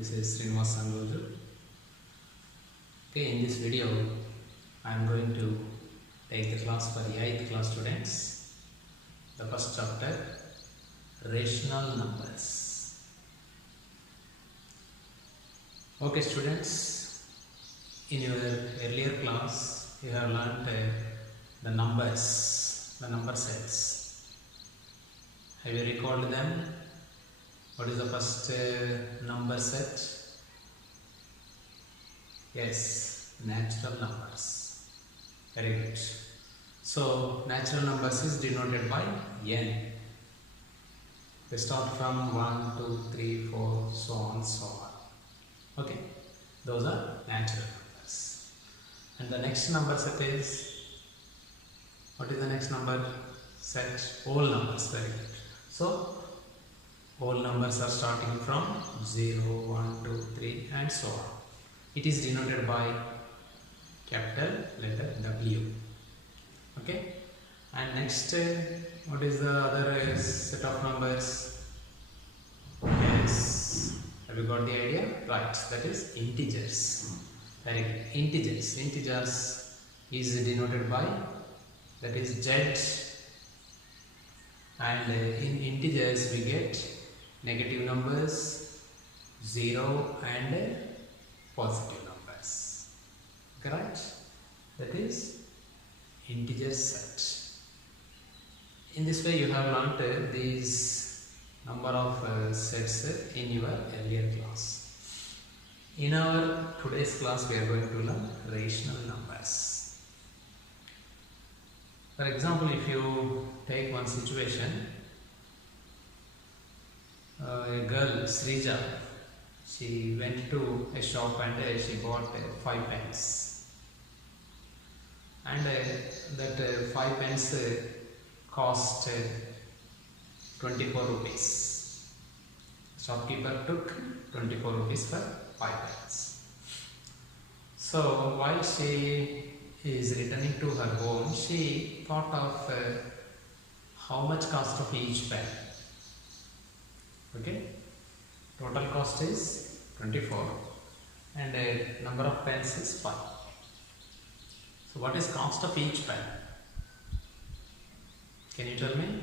This is Srinivas Sangoju. Okay, in this video I am going to take the class for the 8th class students. The first chapter, rational numbers. Okay students, in your earlier class you have learnt the numbers, the number sets. Have you recalled them? What is the first number set? Yes, natural numbers. Very good. So, natural numbers is denoted by n. We start from 1, 2, 3, 4, so on, so on. Okay, those are natural numbers. And the next number set is, what is the next number set? Whole numbers. Very good. So, whole numbers are starting from 0, 1, 2, 3 and so on. It is denoted by capital letter W. Okay. And next, what is the other set of numbers? Yes. Have you got the idea? Right. That is integers. Very good. Integers. Integers is denoted by, that is Z. And in integers we get negative numbers, 0 and positive numbers. Correct? That is integer set. In this way you have learnt these number of sets in your earlier class. In our today's class we are going to learn rational numbers. For example, if you take one situation, a girl, Srija, she went to a shop and she bought 5 pence. And that 5 pence cost 24 rupees. Shopkeeper took 24 rupees for 5 pence. So while she is returning to her home, she thought of how much cost of each pen. Okay, total cost is 24 and number of pens is 5. So what is cost of each pen? Can you tell me?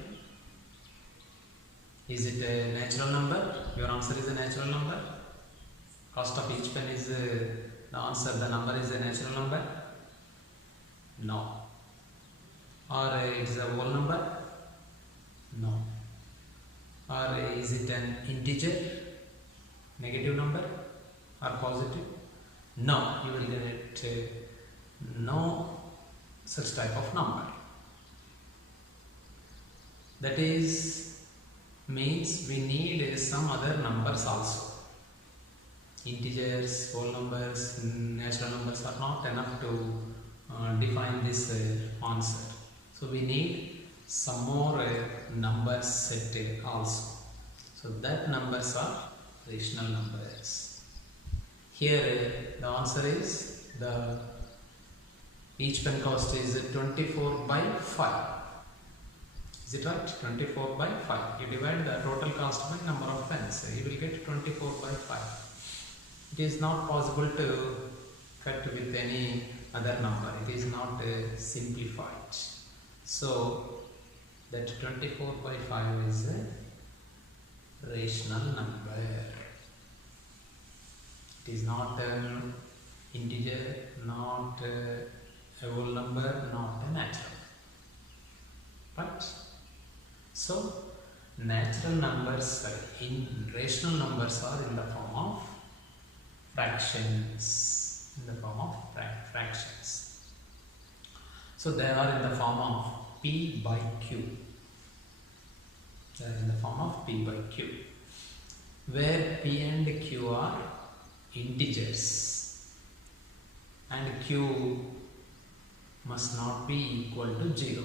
Is it a natural number? Your answer is a natural number. Cost of each pen is the answer, the number is a natural number? No. Or it's a whole number? No. Or is it an integer, negative number or positive? No, you will get no such type of number. That is, means we need some other numbers also. Integers, whole numbers, natural numbers are not enough to define this answer. So we need some more number set also. So that numbers are rational numbers. Here the answer is the each pen cost is 24 by 5. Is it right? 24 by 5. You divide the total cost by number of pens. You will get 24 by 5. It is not possible to cut with any other number. It is not simplified. So that 24 by 5 is a rational number. It is not an integer, not a whole number, not a natural. But so natural numbers, rational numbers are in the form of fractions. In the form of fractions. So they are in the form of P by Q. They are in the form of P by Q, where P and Q are integers and Q must not be equal to 0.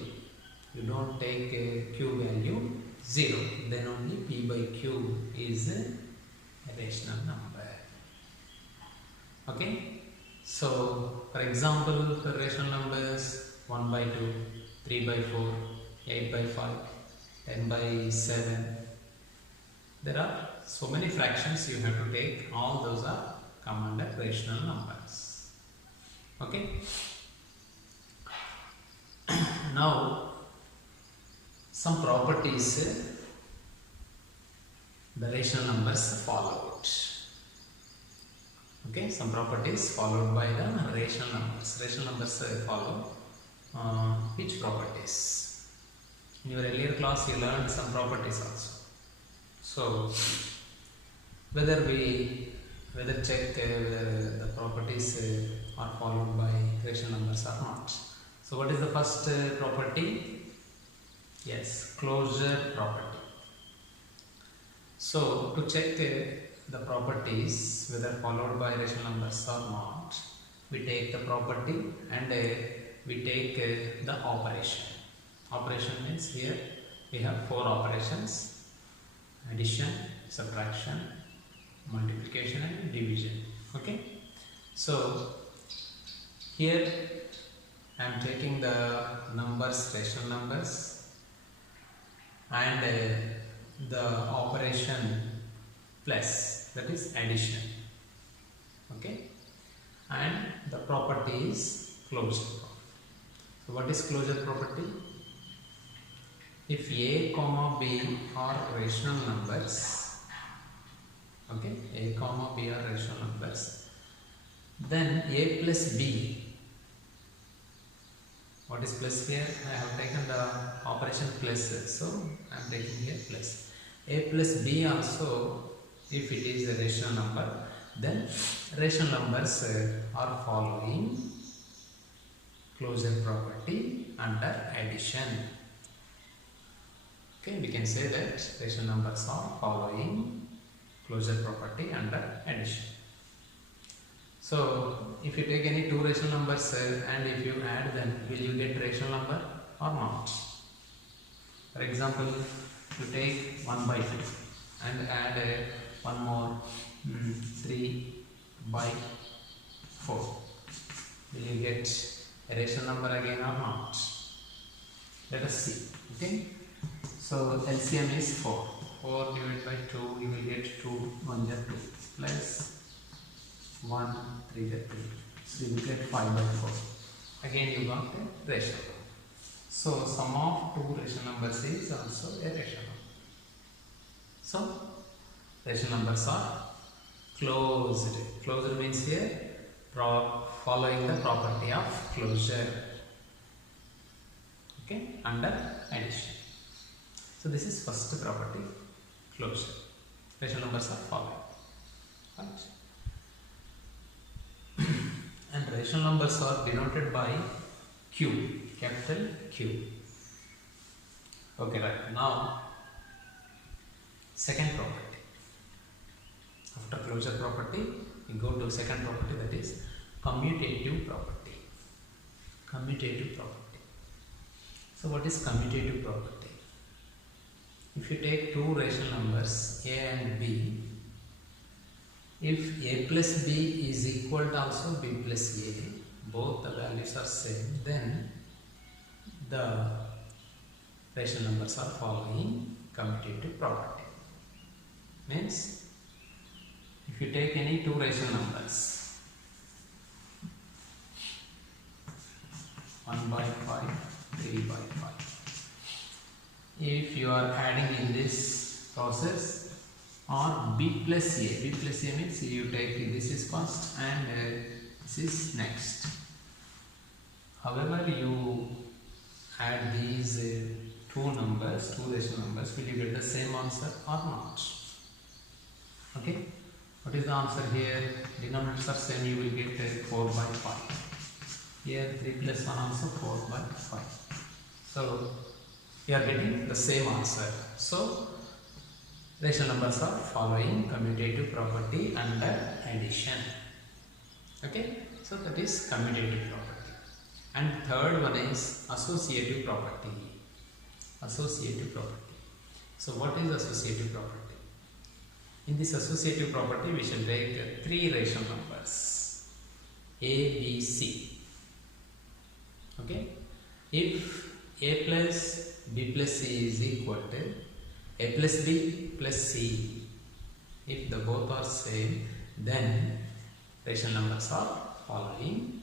You don't take a Q value 0, then only P by Q is a rational number. Okay. So for example, for rational numbers 1 by 2, 3 by 4, 8 by 5, 10 by 7, there are so many fractions you have to take, all those are come under rational numbers. Okay. Now some properties the rational numbers followed. Okay, some properties followed by the rational numbers. Rational numbers follow which properties? In your earlier class you learned some properties also. So whether check whether the properties are followed by rational numbers or not. So what is the first property? Yes, closure property. So to check the properties whether followed by rational numbers or not, we take the property and we take the operation. Operation means here we have 4 operations: addition, subtraction, multiplication and division. Okay, so here I am taking the numbers, rational numbers, and the operation plus, that is addition. Okay, and the property is closure. So what is closure property? If a comma b are rational numbers, okay, a comma b are rational numbers, then a plus b, what is plus here? I have taken the operation plus, so I am taking here plus. A plus b also, if it is a rational number, then rational numbers are following closure property under addition. Okay, we can say that rational numbers are following closure property under addition. So if you take any 2 rational numbers and if you add them, will you get rational number or not? For example, you take 1 by 2 and add one more 3 by 4. Will you get a rational number again or not? Let us see. Okay. So LCM is 4. 4 divided by 2, you will get 2, 1 is 2 plus 1, 3 is 3. So you will get 5 by 4. Again you got a rational number. So sum of 2 rational numbers is also a rational number. So rational numbers are closed. Closed means here following the property of closure. Okay, under addition. So this is first property, closure. Rational numbers are following. Right? And rational numbers are denoted by Q, capital Q. Okay, right. Now, second property. After closure property, we go to second property, that is commutative property. Commutative property. So what is commutative property? If you take 2 rational numbers a and b, if a plus b is equal to also b plus a, both the values are same, then the rational numbers are following commutative property. Means if you take any 2 rational numbers, 1 by 5, 3 by 5. If you are adding in this process, or b plus a. B plus a means you take this is first and this is next. However, you add these 2 numbers, 2 rational numbers, will you get the same answer or not? Okay. What is the answer here? Denominators are same, you will get 4 by 5. Here 3 plus 1 also 4 by 5. So you are getting the same answer. So rational numbers are following commutative property under addition. Okay, so that is commutative property. And third one is associative property. Associative property. So what is associative property? In this associative property, we shall take 3 rational numbers a, b, c. Okay, if a plus b plus c is equal to a plus b plus c, If the both are same, then rational numbers are following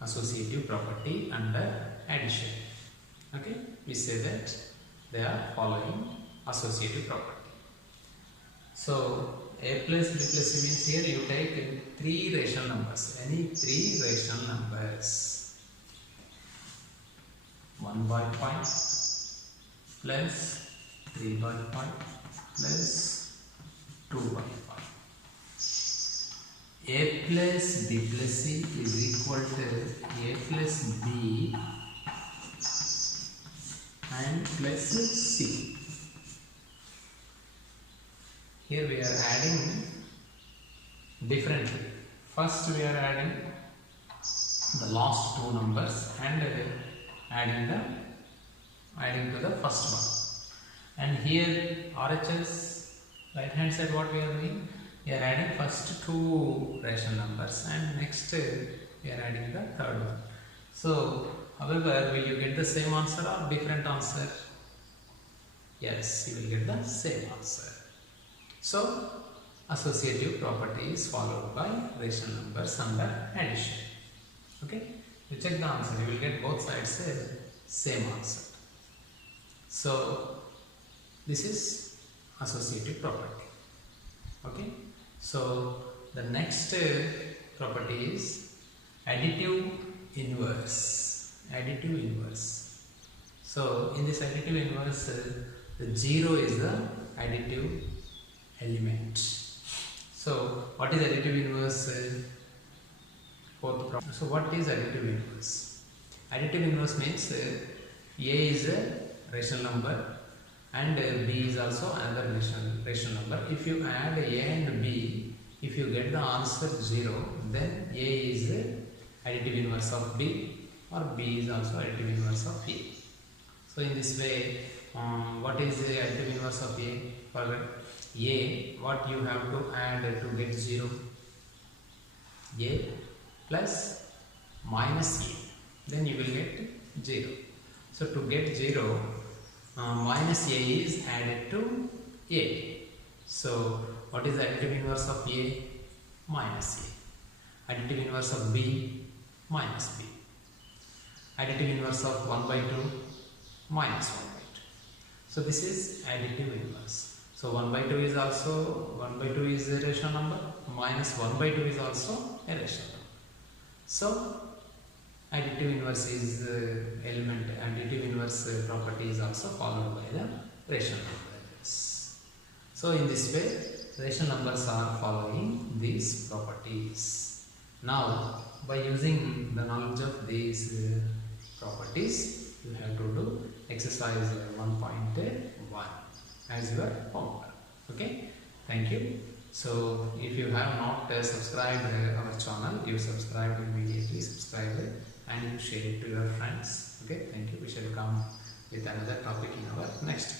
associative property under addition. Okay, we say that they are following associative property. So a plus b plus c means here you take 3 rational numbers, any 3 rational numbers, 1 by 5 plus 3 by 5 plus 2 by 5. A plus b plus c is equal to a plus b and plus c. Here we are adding differently. First we are adding the last 2 numbers and adding to the first one. And here RHS right hand side, what we are doing? We are adding first 2 rational numbers and next we are adding the third one. So however, will you get the same answer or different answer? Yes, you will get the same answer. So associative property is followed by rational numbers under addition. Okay, you check the answer, you will get both sides same answer. So this is associative property. Okay, so the next property is additive inverse. Additive inverse. So in this additive inverse, the 0 is the additive element. So what is additive inverse? So what is additive inverse? Additive inverse means a is a rational number and b is also another rational number. If you add a and b, if you get the answer 0, then a is the additive inverse of b or b is also additive inverse of a. So in this way, what is the additive inverse of a? For a, what you have to add to get 0? A plus minus a, then you will get 0. So to get 0, minus a is added to a. So what is the additive inverse of a? Minus a. Additive inverse of b? Minus b. Additive inverse of 1 by 2? Minus 1 by 2. So this is additive inverse. So 1 by 2 is also, 1 by 2 is a rational number, minus 1 by 2 is also a rational number. So additive inverse is element, additive inverse property is also followed by the rational numbers. So in this way, rational numbers are following these properties. Now by using the knowledge of these properties, you have to do exercise 1.1 as your homework. Okay, thank you. So if you have not subscribed our channel, you subscribe immediately, subscribe and share it to your friends. Okay, thank you. We shall come with another topic in our next